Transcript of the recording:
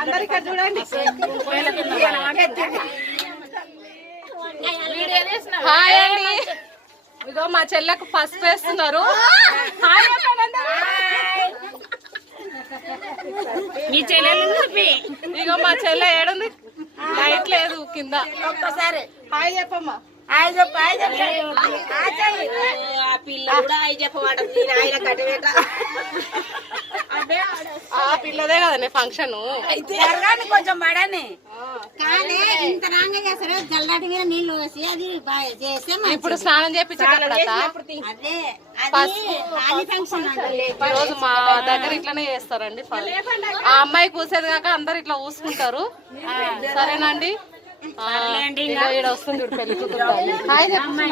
అందరికీ చూడండి. హాయ్ అండి. ఇగో మా చెల్లెకు పసుపు వేస్తున్నారు. మీ చెల్లెలు ఇగో మా చెల్లె ఏడుంది, లైట్ లేదు కింద. ఒక్కసారి హాయ్ చెప్పమ్మా. హాయ్ చెప్పు, హాయ్ చెప్పు. ఆ పిల్ల కూడా హాయ్ చెప్పవాడది ఆయన కట్టవేట. ఆ పిల్లదే కదండి ఫంక్షన్. కొంచెం పడని కానీ ఇంత రాంగా చేస్తారు. జల్లటి మీద నీళ్లు వేసి అది చేస్తే ఇప్పుడు స్నానం చేపించేటప్పుడు అదే అది ఫంక్షన్ ఈ రోజు మా దగ్గర ఇట్లానే చేస్తారండి. ఆ అమ్మాయి కూసేది కాక అందరు ఇట్లా ఊసుకుంటారు. సరేనండి. ఈడ వస్తుంది పెళ్లి కూతురు. హాయ్ చెప్పండి.